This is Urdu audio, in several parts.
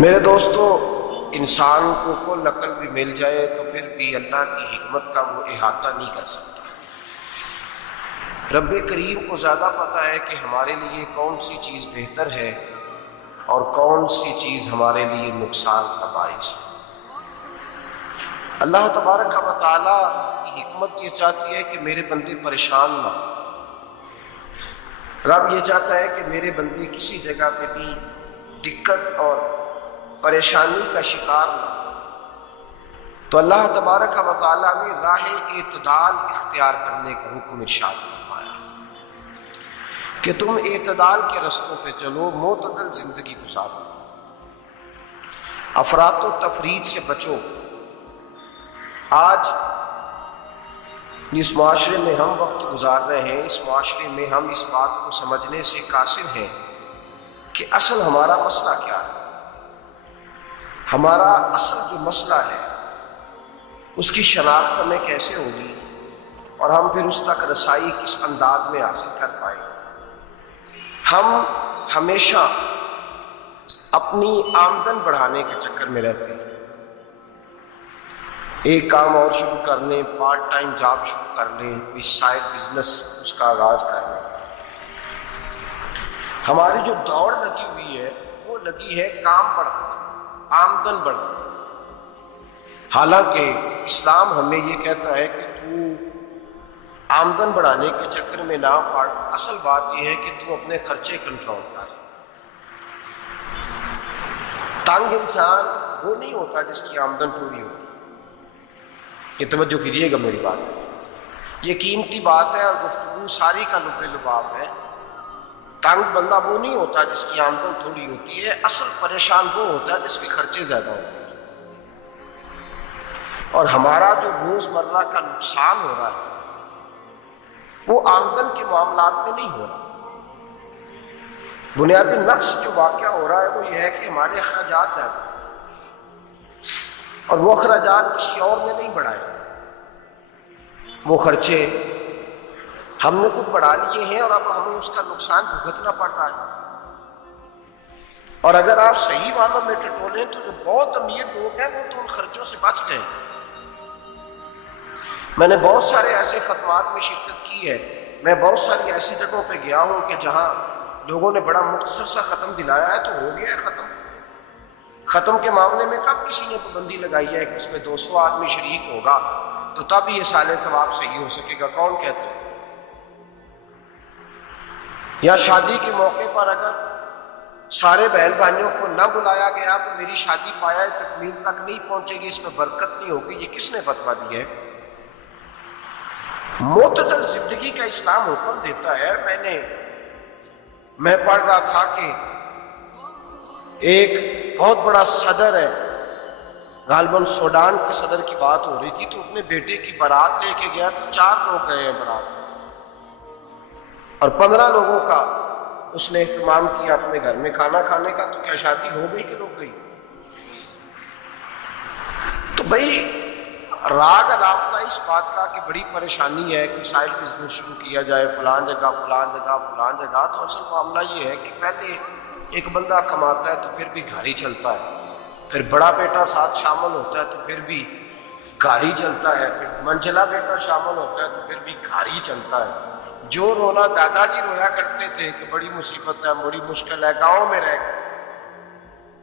میرے دوستو، انسان کو کل عقل بھی مل جائے تو پھر بھی اللہ کی حکمت کا وہ احاطہ نہیں کر سکتا۔ رب کریم کو زیادہ پتہ ہے کہ ہمارے لیے کون سی چیز بہتر ہے اور کون سی چیز ہمارے لیے نقصان کا باعث ہے۔ اللہ تبارک و تعالیٰ کی حکمت یہ چاہتی ہے کہ میرے بندے پریشان نہ ہوں۔ رب یہ چاہتا ہے کہ میرے بندے کسی جگہ پہ بھی دقت اور پریشانی کا شکار نہ ہو۔ تو اللہ تبارک و تعالیٰ نے راہ اعتدال اختیار کرنے کا حکم ارشاد فرمایا کہ تم اعتدال کے رستوں پہ چلو، معتدل زندگی گزارو، افراط و تفریط سے بچو۔ آج جس معاشرے میں ہم وقت گزار رہے ہیں، اس معاشرے میں ہم اس بات کو سمجھنے سے قاصر ہیں کہ اصل ہمارا مسئلہ کیا ہے۔ ہمارا اصل جو مسئلہ ہے اس کی شناخت ہمیں کیسے ہوگی اور ہم پھر اس تک رسائی کس انداز میں حاصل کر پائیں گے۔ ہم ہمیشہ اپنی آمدن بڑھانے کے چکر میں رہتے ہیں، ایک کام اور شروع کر لیں، پارٹ ٹائم جاب شروع کر لیں، کوئی سائڈ بزنس اس کا آغاز کر لیں۔ ہماری جو دوڑ لگی ہوئی ہے وہ لگی ہے کام بڑھانے، آمدن بڑھانے۔ حالانکہ اسلام ہمیں یہ کہتا ہے کہ تو آمدن بڑھانے کے چکر میں نہ پڑ، اصل بات یہ ہے کہ تو اپنے خرچے کنٹرول کر۔ تنگ انسان وہ نہیں ہوتا جس کی آمدن تھوڑی ہوتی۔ یہ توجہ کیجیے گا میری بات، یہ قیمتی بات ہے اور گفتگو ساری کا لب لباب ہے۔ تنگ بندہ وہ نہیں ہوتا جس کی آمدن تھوڑی ہوتی ہے، اصل پریشان وہ ہوتا ہے جس کے خرچے زیادہ ہوتے ہیں۔ اور ہمارا جو روز مرہ کا نقصان ہو رہا ہے وہ آمدن کے معاملات میں نہیں ہو رہا۔ بنیادی نقص جو واقعہ ہو رہا ہے وہ یہ ہے کہ ہمارے اخراجات زیادہ ہیں اور وہ اخراجات کسی اور نے نہیں بڑھائے، وہ خرچے ہم نے خود بڑھا لیے ہیں اور اب ہمیں اس کا نقصان بھگتنا پڑ رہا ہے۔ اور اگر آپ صحیح معنوں میں ٹٹولیں تو جو بہت امیر لوگ ہیں وہ تو ان خرچوں سے بچ گئے۔ میں نے بہت سارے ایسے خدمات میں شرکت کی ہے، میں بہت ساری ایسی جگہوں پہ گیا ہوں کہ جہاں لوگوں نے بڑا مختصر سا ختم دلایا ہے تو ہو گیا ہے ختم۔ ختم کے معاملے میں کب کسی نے پابندی لگائی ہے کہ اس میں 200 آدمی شریک ہوگا تو تب یہ سالے ثواب صحیح ہو سکے گا؟ کون کہتے ہیں؟ یا شادی کے موقع پر اگر سارے بہن بھائیوں کو نہ بلایا گیا تو میری شادی پایہ تکمیل تک نہیں پہنچے گی، اس میں برکت نہیں ہوگی، یہ کس نے فتویٰ دیا ہے؟ معتدل زندگی کا اسلام حکم دیتا ہے۔ میں پڑھ رہا تھا کہ ایک بہت بڑا صدر ہے، غالباً سوڈان کے صدر کی بات ہو رہی تھی، تو اپنے بیٹے کی بارات لے کے گیا تو 4 لوگ گئے ہیں بارات اور 15 لوگوں کا اس نے اہتمام کیا اپنے گھر میں کھانا کھانے کا۔ تو کیا شادی ہو گئی کہ رک گئی؟ تو بھائی راگ الاپنا اس بات کا کہ بڑی پریشانی ہے کہ سائڈ بزنس شروع کیا جائے فلان جگہ فلان جگہ فلان جگہ، تو اصل معاملہ یہ ہے کہ پہلے ایک بندہ کماتا ہے تو پھر بھی گھر ہی چلتا ہے، پھر بڑا بیٹا ساتھ شامل ہوتا ہے تو پھر بھی گھر ہی چلتا ہے، پھر منجلا بیٹا شامل ہوتا ہے تو پھر بھی گھر ہی چلتا ہے۔ جو رونا دادا جی رویا کرتے تھے کہ بڑی مصیبت ہے، بڑی مشکل ہے، گاؤں میں رہ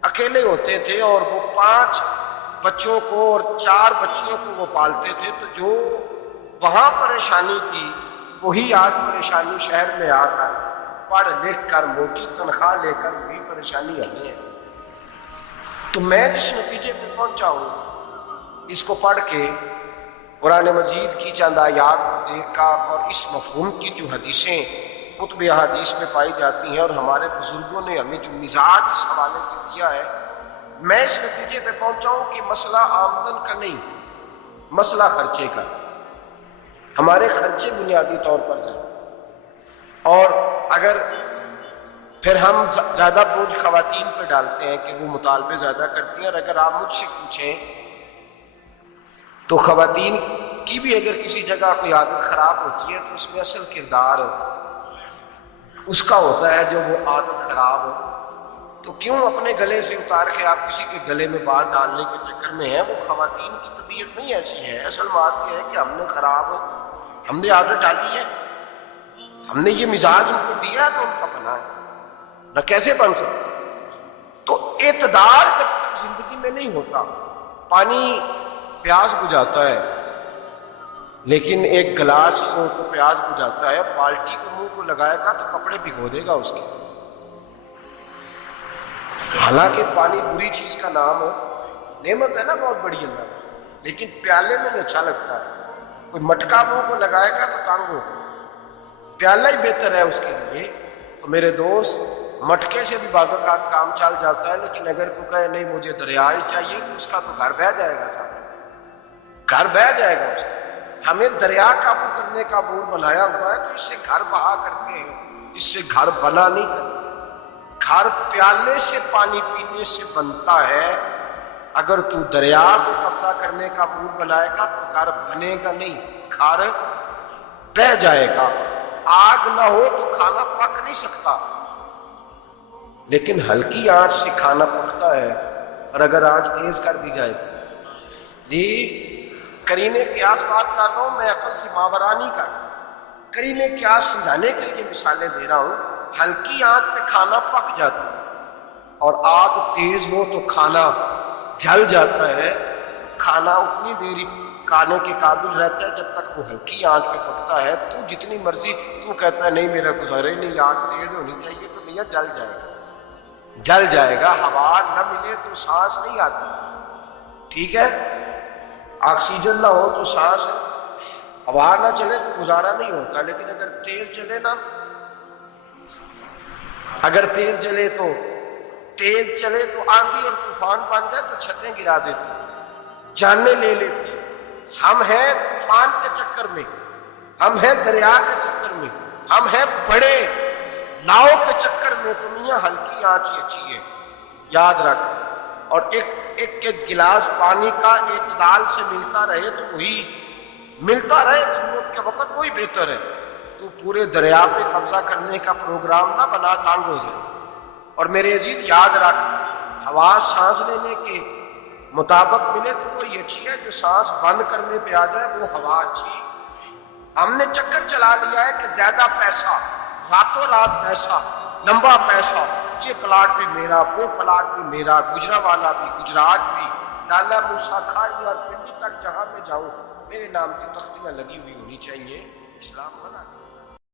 اکیلے ہوتے تھے اور وہ 5 بچوں کو اور 4 بچیوں کو وہ پالتے تھے، تو جو وہاں پریشانی تھی وہی آج پریشانی شہر میں آ کر پڑھ لکھ کر موٹی تنخواہ لے کر وہی پریشانی ہمیں ہے۔ تو میں جس نتیجے پہ پہنچا ہوں اس کو پڑھ کے، قرآن مجید کی چند آیات کو دیکھ کر اور اس مفہوم کی جو حدیثیں کتب احادیث میں پائی جاتی ہیں اور ہمارے بزرگوں نے ہمیں جو مزاج اس حوالے سے دیا ہے، میں اس نتیجے پہ پہنچا ہوں کہ مسئلہ آمدن کا نہیں، مسئلہ خرچے کا۔ ہمارے خرچے بنیادی طور پر ہیں، اور اگر پھر ہم زیادہ بوجھ خواتین پہ ڈالتے ہیں کہ وہ مطالبے زیادہ کرتی ہیں، اور اگر آپ مجھ سے پوچھیں تو خواتین کی بھی اگر کسی جگہ کوئی عادت خراب ہوتی ہے تو اس میں اصل کردار اس کا ہوتا ہے جو وہ عادت خراب ہو۔ تو کیوں اپنے گلے سے اتار کے آپ کسی کے گلے میں بات ڈالنے کے چکر میں ہیں؟ وہ خواتین کی طبیعت نہیں ایسی ہے. اصل بات یہ ہے کہ ہم نے عادت ڈالی ہے، ہم نے یہ مزاج ان کو دیا ہے تو ان کا بنا ہے، نہ کیسے بن سکتا. تو اعتدال جب تک زندگی میں نہیں ہوتا، پانی پیاس بجھاتا ہے لیکن ایک گلاس ہی ہو تو پیاس بجھاتا ہے، بالٹی کو منہ کو لگائے گا تو کپڑے بھگو دے گا اس کے. حالانکہ پانی بری چیز کا نام ہو، نعمت ہے نا بہت بڑی اللہ کی، لیکن پیالے میں اچھا لگتا ہے. کوئی مٹکا منہ کو لگائے گا تو تنگ ہو، پیالہ ہی بہتر ہے اس کے لیے. تو میرے دوست، مٹکے سے بھی بعض اوقات کام چل جاتا ہے، لیکن اگر کوئی کہے نہیں مجھے دریا ہی چاہیے تو اس کا تو گھر بہہ جائے گا، سارا گھر بہہ جائے گا اس کا. ہمیں دریا قابو کرنے کا بول بنایا ہوا ہے تو اس سے گھر بہا کرتے ہیں، اس سے گھر بنا نہیں کرتے. گھر پیالے سے پانی پینے سے بنتا ہے. اگر تو دریا کو قبضہ کرنے کا موڈ بنائے گا تو گھر بنے گا نہیں، گھر بہ جائے گا. آگ نہ ہو تو کھانا پک نہیں سکتا، لیکن ہلکی آنچ سے کھانا پکتا ہے. اور اگر آنچ تیز کر دی جائے تو جی قرینے قیاس بات کر رہا ہوں، میں عقل سے ماورا نہیں کر رہا. قرینے قیاس سمجھانے کے لیے مثالیں دے رہا ہوں. ہلکی آنچ پہ کھانا پک جاتا ہے اور آگ تیز ہو تو کھانا جل جاتا ہے. کھانا اتنی دیر کھانے کے قابل رہتا ہے جب تک وہ ہلکی آنچ پہ پکتا ہے. تو جتنی مرضی تو کہتا ہے نہیں میرا گزارے نہیں، آنچ تیز ہونی چاہیے، تو میاں جل جائے گا، جل جائے گا. ہوا نہ ملے تو سانس نہیں آتی، ٹھیک ہے؟ آکسیجن نہ ہو تو سانس ہے، ہوا نہ چلے تو گزارا نہیں ہوتا. لیکن اگر تیز چلے نا، اگر تیز چلے تو آندھی اور طوفان بن جائے تو چھتیں گرا دیتی، جانیں لے لیتی. ہم ہیں طوفان کے چکر میں، ہم ہیں دریا کے چکر میں، ہم ہیں بڑے ناؤ کے چکر میں. تو میاں ہلکی آنچ ہی اچھی ہے، یاد رکھ. اور ایک گلاس پانی کا اعتدال سے ملتا رہے تو وہی ملتا رہے، ضرورت کے وقت وہی بہتر ہے. تو پورے دریا پہ قبضہ کرنے کا پروگرام نہ بنا، تنگ ہو جائے. اور میرے عزیز یاد رکھ، ہوا سانس لینے کے مطابق ملے تو وہی اچھی ہے، جو سانس بند کرنے پہ آ جائے وہ ہوا اچھی. ہم نے چکر چلا لیا ہے کہ زیادہ پیسہ، راتوں رات پیسہ، لمبا پیسہ، یہ پلاٹ بھی میرا، وہ پلاٹ بھی میرا، گجرانوالہ بھی، گجرات بھی، ڈالا موسیٰ کھاڑی اور پنڈی تک جہاں میں جاؤں میرے نام کی تختیاں لگی ہوئی ہونی چاہیے. اسلام منع